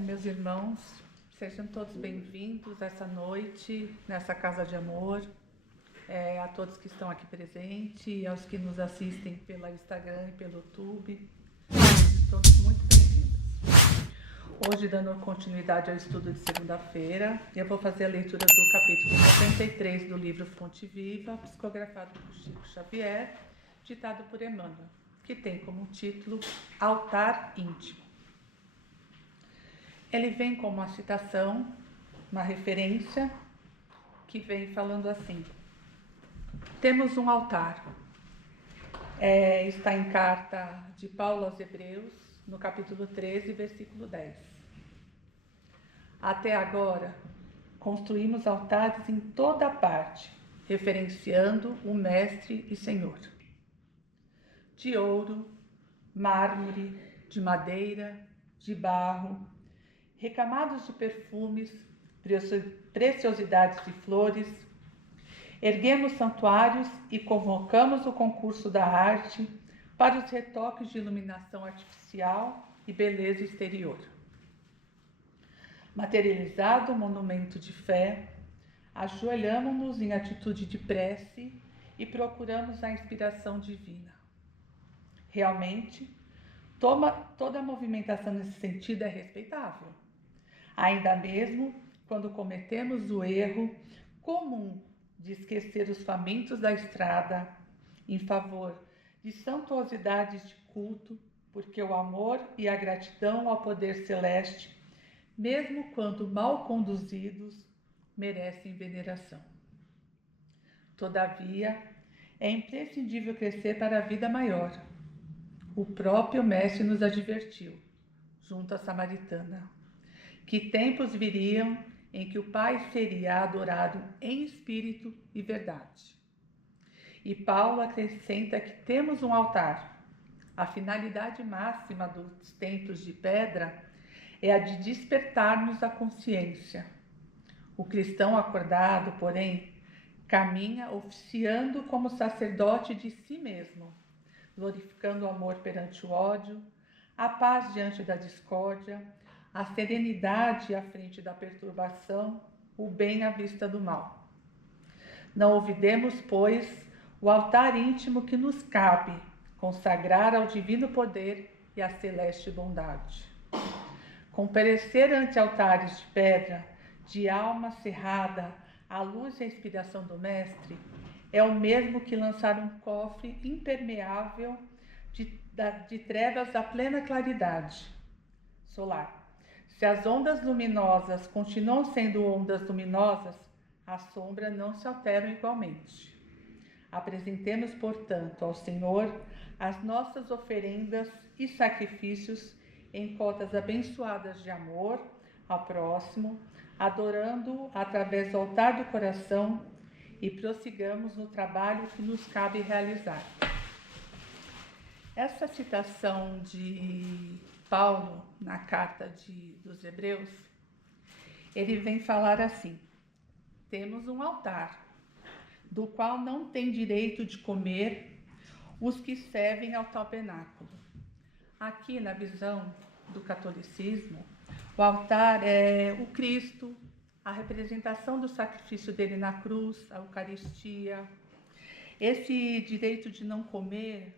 Meus irmãos, sejam todos bem-vindos essa noite, nessa casa de amor, a todos que estão aqui presentes e aos que nos assistem pelo Instagram e pelo YouTube, sejam todos muito bem-vindos. Hoje, dando continuidade ao estudo de segunda-feira, eu vou fazer a leitura do capítulo 73 do livro Fonte Viva, psicografado por Chico Xavier, ditado por Emmanuel, que tem como título Altar Íntimo. Ele vem com uma citação, uma referência, que vem falando assim: temos um altar. Está em carta de Paulo aos Hebreus, no capítulo 13, versículo 10. Até agora, construímos altares em toda parte, referenciando o Mestre e Senhor. De ouro, mármore, de madeira, de barro, recamados de perfumes, preciosidades de flores, erguemos santuários e convocamos o concurso da arte para os retoques de iluminação artificial e beleza exterior. Materializado o monumento de fé, ajoelhamo-nos em atitude de prece e procuramos a inspiração divina. Realmente, toda a movimentação nesse sentido é respeitável. Ainda mesmo quando cometemos o erro comum de esquecer os famintos da estrada em favor de suntuosidades de culto, porque o amor e a gratidão ao poder celeste, mesmo quando mal conduzidos, merecem veneração. Todavia, é imprescindível crescer para a vida maior. O próprio Mestre nos advertiu, junto à Samaritana, que tempos viriam em que o Pai seria adorado em espírito e verdade. E Paulo acrescenta que temos um altar. A finalidade máxima dos templos de pedra é a de despertarmos a consciência. O cristão acordado, porém, caminha oficiando como sacerdote de si mesmo, glorificando o amor perante o ódio, a paz diante da discórdia, a serenidade à frente da perturbação, o bem à vista do mal. Não olvidemos, pois, o altar íntimo que nos cabe consagrar ao divino poder e à celeste bondade. Comparecer ante altares de pedra, de alma cerrada, à luz e à inspiração do Mestre, é o mesmo que lançar um cofre impermeável de trevas à plena claridade solar. Se as ondas luminosas continuam sendo ondas luminosas, a sombra não se altera igualmente. Apresentemos, portanto, ao Senhor as nossas oferendas e sacrifícios em cotas abençoadas de amor ao próximo, adorando-o através do altar do coração e prossigamos no trabalho que nos cabe realizar. Essa citação de Paulo, na carta dos Hebreus, ele vem falar assim: temos um altar, do qual não tem direito de comer os que servem ao tabernáculo. Aqui, na visão do catolicismo, o altar é o Cristo, a representação do sacrifício dele na cruz, a Eucaristia. Esse direito de não comer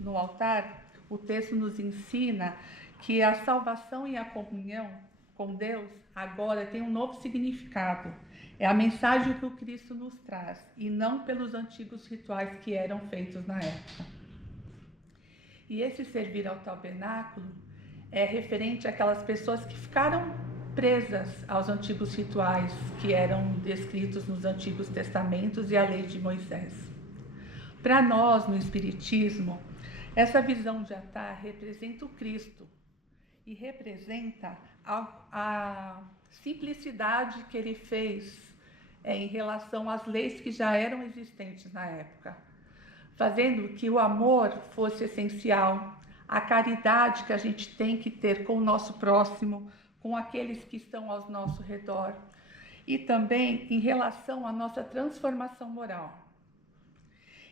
no altar, o texto nos ensina que a salvação e a comunhão com Deus agora tem um novo significado. É a mensagem que o Cristo nos traz, e não pelos antigos rituais que eram feitos na época. E esse servir ao tabernáculo é referente àquelas pessoas que ficaram presas aos antigos rituais que eram descritos nos Antigos Testamentos e a lei de Moisés. Para nós, no Espiritismo, essa visão de altar representa o Cristo e representa a simplicidade que ele fez em relação às leis que já eram existentes na época, fazendo que o amor fosse essencial, a caridade que a gente tem que ter com o nosso próximo, com aqueles que estão ao nosso redor, e também em relação à nossa transformação moral.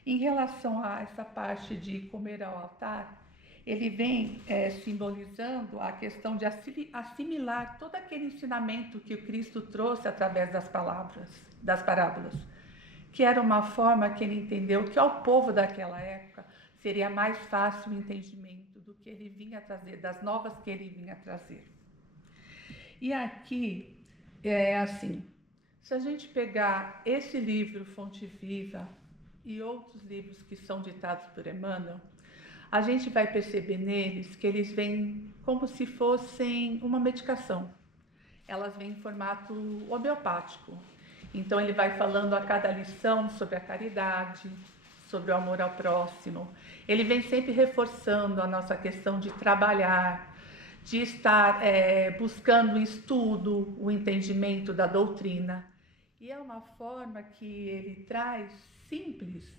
Em relação a essa parte de comer ao altar, ele vem simbolizando a questão de assimilar todo aquele ensinamento que o Cristo trouxe através das parábolas, que era uma forma que ele entendeu que ao povo daquela época seria mais fácil o entendimento do que ele vinha trazer, das novas que ele vinha trazer. E aqui é assim, se a gente pegar esse livro Fonte Viva e outros livros que são ditados por Emmanuel, a gente vai perceber neles que eles vêm como se fossem uma medicação. Elas vêm em formato homeopático. Então ele vai falando a cada lição sobre a caridade, sobre o amor ao próximo. Ele vem sempre reforçando a nossa questão de trabalhar, de estar buscando o estudo, o entendimento da doutrina. E é uma forma que ele traz simples,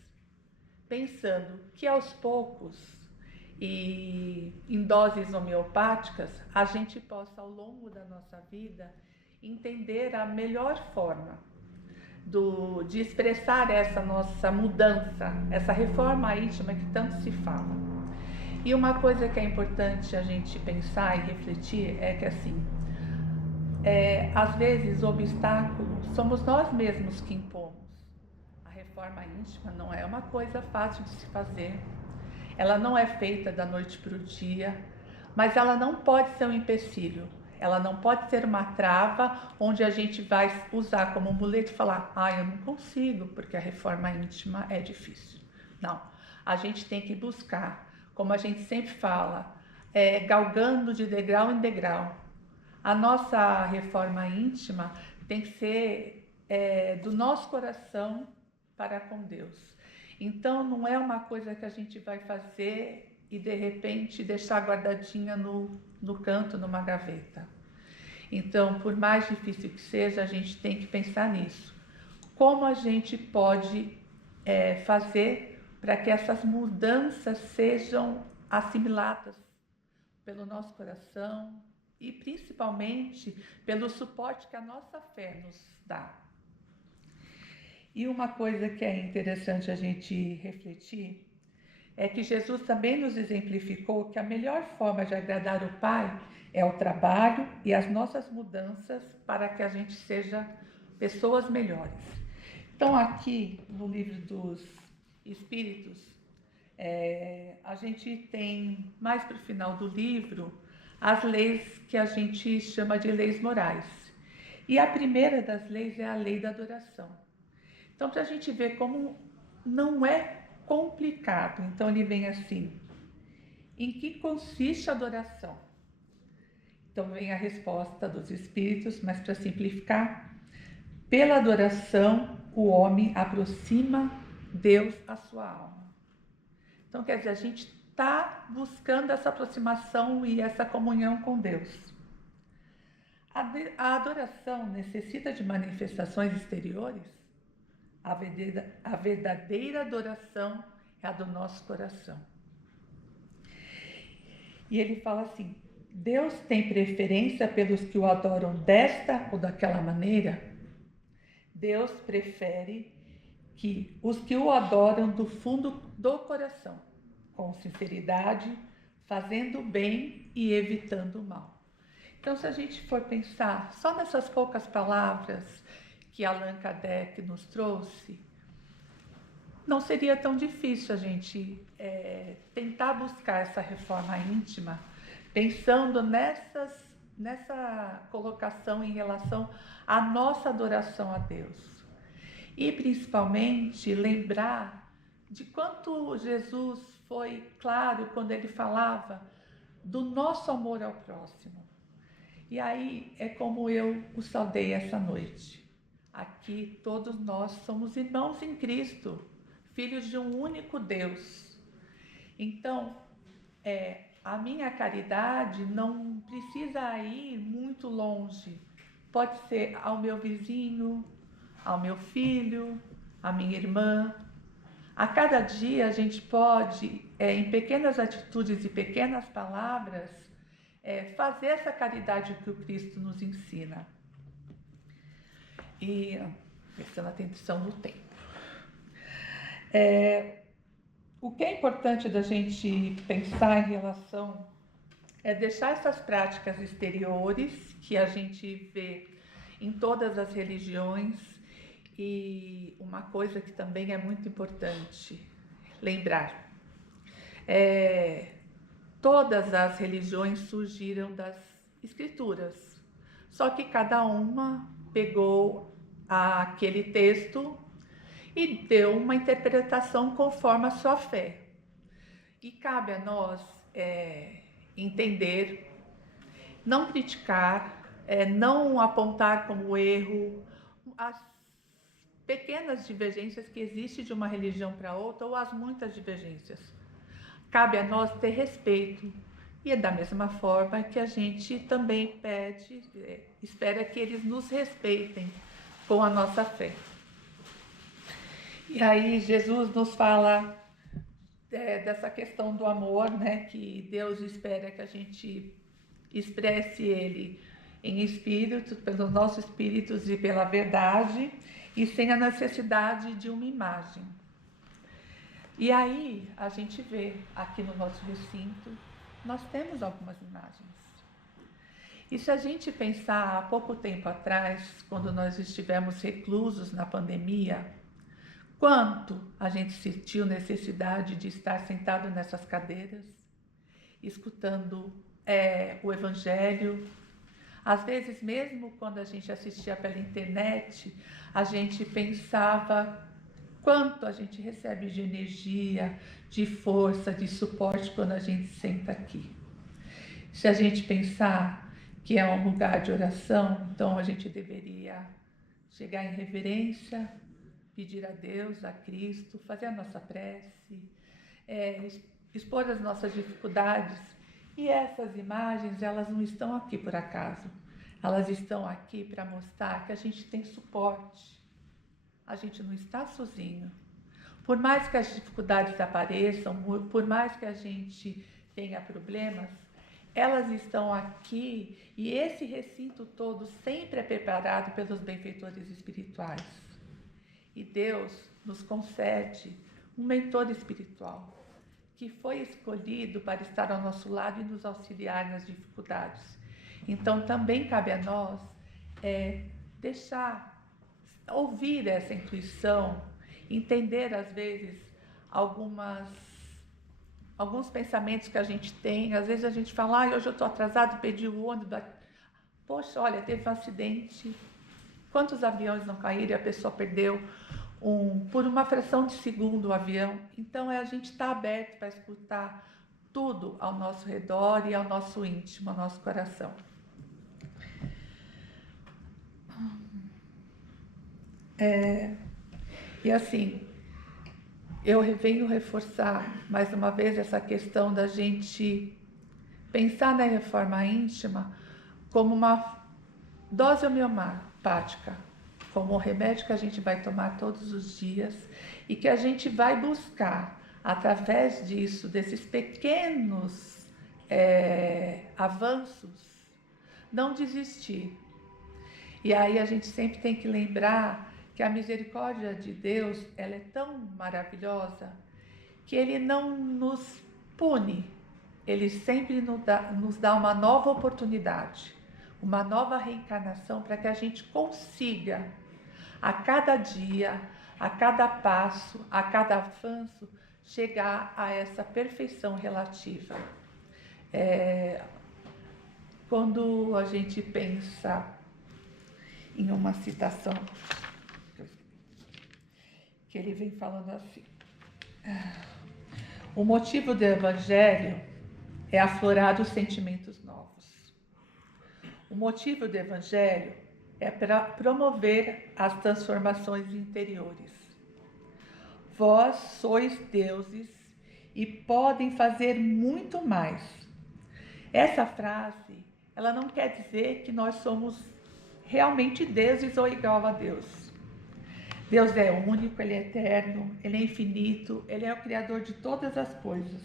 pensando que aos poucos e em doses homeopáticas a gente possa ao longo da nossa vida entender a melhor forma de expressar essa nossa mudança, essa reforma íntima que tanto se fala. E uma coisa que é importante a gente pensar e refletir é que assim, às vezes o obstáculo somos nós mesmos que impomos. A reforma íntima não é uma coisa fácil de se fazer, ela não é feita da noite para o dia, mas ela não pode ser um empecilho, ela não pode ser uma trava onde a gente vai usar como muleta e falar, eu não consigo porque a reforma íntima é difícil. Não, a gente tem que buscar, como a gente sempre fala, galgando de degrau em degrau. A nossa reforma íntima tem que ser do nosso coração para com Deus. Então não é uma coisa que a gente vai fazer e de repente deixar guardadinha no canto, numa gaveta. Então, por mais difícil que seja, a gente tem que pensar nisso. Como a gente pode fazer para que essas mudanças sejam assimiladas pelo nosso coração e principalmente pelo suporte que a nossa fé nos dá. E uma coisa que é interessante a gente refletir é que Jesus também nos exemplificou que a melhor forma de agradar o Pai é o trabalho e as nossas mudanças para que a gente seja pessoas melhores. Então aqui no livro dos Espíritos, a gente tem mais para o final do livro as leis que a gente chama de leis morais. E a primeira das leis é a lei da adoração. Então, para a gente ver como não é complicado, então ele vem assim: em que consiste a adoração? Então vem a resposta dos Espíritos, mas para simplificar, pela adoração o homem aproxima Deus à sua alma. Então quer dizer, a gente está buscando essa aproximação e essa comunhão com Deus. A adoração necessita de manifestações exteriores? A verdadeira adoração é a do nosso coração. E ele fala assim: Deus tem preferência pelos que o adoram desta ou daquela maneira? Deus prefere que os que o adoram do fundo do coração, com sinceridade, fazendo o bem e evitando o mal. Então, se a gente for pensar só nessas poucas palavras que Allan Kardec nos trouxe, não seria tão difícil a gente tentar buscar essa reforma íntima, pensando nessa colocação em relação à nossa adoração a Deus. E principalmente lembrar de quanto Jesus foi claro quando ele falava do nosso amor ao próximo. E aí é como eu o saudei essa noite. Aqui todos nós somos irmãos em Cristo, filhos de um único Deus. Então, a minha caridade não precisa ir muito longe. Pode ser ao meu vizinho, ao meu filho, à minha irmã. A cada dia a gente pode, em pequenas atitudes e pequenas palavras, fazer essa caridade que o Cristo nos ensina. E prestando atenção no tempo. O que é importante da gente pensar em relação é deixar essas práticas exteriores que a gente vê em todas as religiões. E uma coisa que também é muito importante lembrar, todas as religiões surgiram das escrituras, só que cada uma pegou aquele texto e deu uma interpretação conforme a sua fé. E cabe a nós entender, não criticar, não apontar como erro as pequenas divergências que existem de uma religião para outra ou as muitas divergências. Cabe a nós ter respeito e é da mesma forma que a gente também pede, espera que eles nos respeitem com a nossa fé. E aí Jesus nos fala dessa questão do amor, né, que Deus espera que a gente expresse ele em espírito, pelos nossos espíritos e pela verdade, e sem a necessidade de uma imagem. E aí a gente vê aqui no nosso recinto, nós temos algumas imagens. E se a gente pensar há pouco tempo atrás, quando nós estivemos reclusos na pandemia, quanto a gente sentiu necessidade de estar sentado nessas cadeiras, escutando o Evangelho. Às vezes, mesmo quando a gente assistia pela internet, a gente pensava quanto a gente recebe de energia, de força, de suporte quando a gente senta aqui. Se a gente pensar que é um lugar de oração, então a gente deveria chegar em reverência, pedir a Deus, a Cristo, fazer a nossa prece, expor as nossas dificuldades. E essas imagens, elas não estão aqui por acaso. Elas estão aqui para mostrar que a gente tem suporte. A gente não está sozinho. Por mais que as dificuldades apareçam, por mais que a gente tenha problemas, elas estão aqui e esse recinto todo sempre é preparado pelos benfeitores espirituais. E Deus nos concede um mentor espiritual que foi escolhido para estar ao nosso lado e nos auxiliar nas dificuldades. Então também cabe a nós ouvir essa intuição, entender às vezes alguns pensamentos que a gente tem. Às vezes a gente fala, hoje eu estou atrasado, perdi o ônibus. Poxa, olha, teve um acidente. Quantos aviões não caíram e a pessoa perdeu por uma fração de segundo o avião? Então a gente está aberto para escutar tudo ao nosso redor e ao nosso íntimo, ao nosso coração. E assim, eu venho reforçar mais uma vez essa questão da gente pensar na reforma íntima como uma dose homeopática, como um remédio que a gente vai tomar todos os dias e que a gente vai buscar, através disso, desses pequenos avanços, não desistir. E aí a gente sempre tem que lembrar que a misericórdia de Deus, ela é tão maravilhosa que Ele não nos pune, Ele sempre nos dá uma nova oportunidade, uma nova reencarnação para que a gente consiga, a cada dia, a cada passo, a cada avanço, chegar a essa perfeição relativa. Quando a gente pensa em uma citação que ele vem falando assim, o motivo do Evangelho é aflorar os sentimentos novos. O motivo do Evangelho é para promover as transformações interiores. Vós sois deuses e podem fazer muito mais. Essa frase, ela não quer dizer que nós somos realmente deuses ou igual a Deus. Deus é único, Ele é eterno, Ele é infinito, Ele é o Criador de todas as coisas.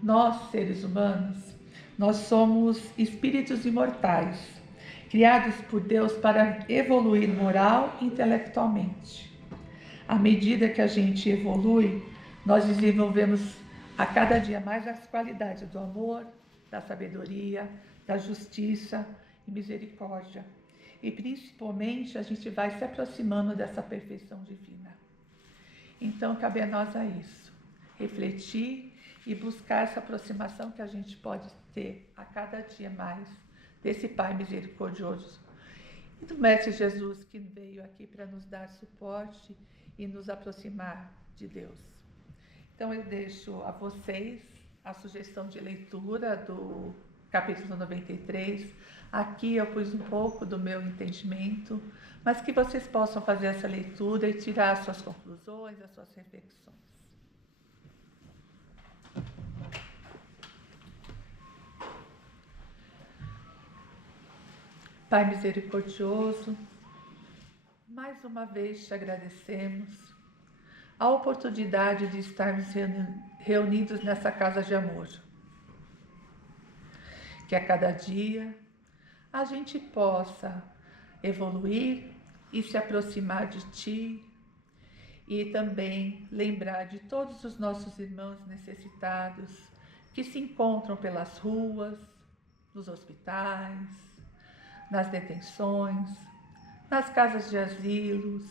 Nós, seres humanos, nós somos espíritos imortais, criados por Deus para evoluir moral e intelectualmente. À medida que a gente evolui, Nós desenvolvemos a cada dia mais as qualidades do amor, da sabedoria, da justiça e misericórdia. E principalmente a gente vai se aproximando dessa perfeição divina. Então cabe a nós a isso, refletir e buscar essa aproximação que a gente pode ter a cada dia mais desse Pai misericordioso e do Mestre Jesus, que veio aqui para nos dar suporte e nos aproximar de Deus. Então eu deixo a vocês a sugestão de leitura do capítulo 93. Aqui eu pus um pouco do meu entendimento, mas que vocês possam fazer essa leitura e tirar as suas conclusões, as suas reflexões. Pai misericordioso, mais uma vez te agradecemos a oportunidade de estarmos reunidos nessa casa de amor. Que a cada dia a gente possa evoluir e se aproximar de Ti e também lembrar de todos os nossos irmãos necessitados que se encontram pelas ruas, nos hospitais, nas detenções, nas casas de asilos,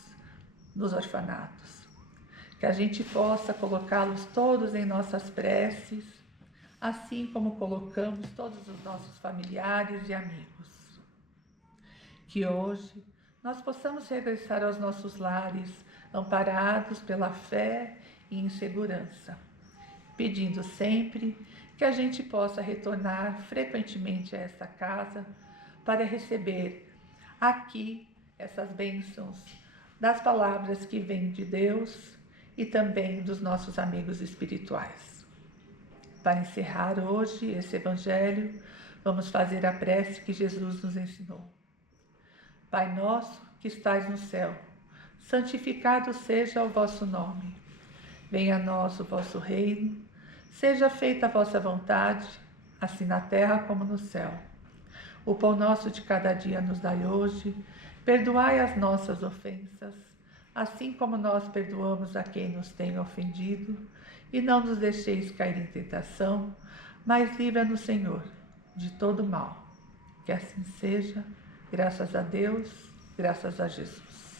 nos orfanatos. Que a gente possa colocá-los todos em nossas preces, assim como colocamos todos os nossos familiares e amigos. Que hoje nós possamos regressar aos nossos lares, amparados pela fé e em segurança, pedindo sempre que a gente possa retornar frequentemente a esta casa para receber aqui essas bênçãos das palavras que vêm de Deus e também dos nossos amigos espirituais. Para encerrar hoje esse Evangelho, vamos fazer a prece que Jesus nos ensinou. Pai nosso que estais no céu, santificado seja o vosso nome. Venha a nós o vosso reino, seja feita a vossa vontade, assim na terra como no céu. O pão nosso de cada dia nos dai hoje, perdoai as nossas ofensas, assim como nós perdoamos a quem nos tem ofendido, e não nos deixeis cair em tentação, mas livra-nos, Senhor, de todo mal. Que assim seja, graças a Deus, graças a Jesus.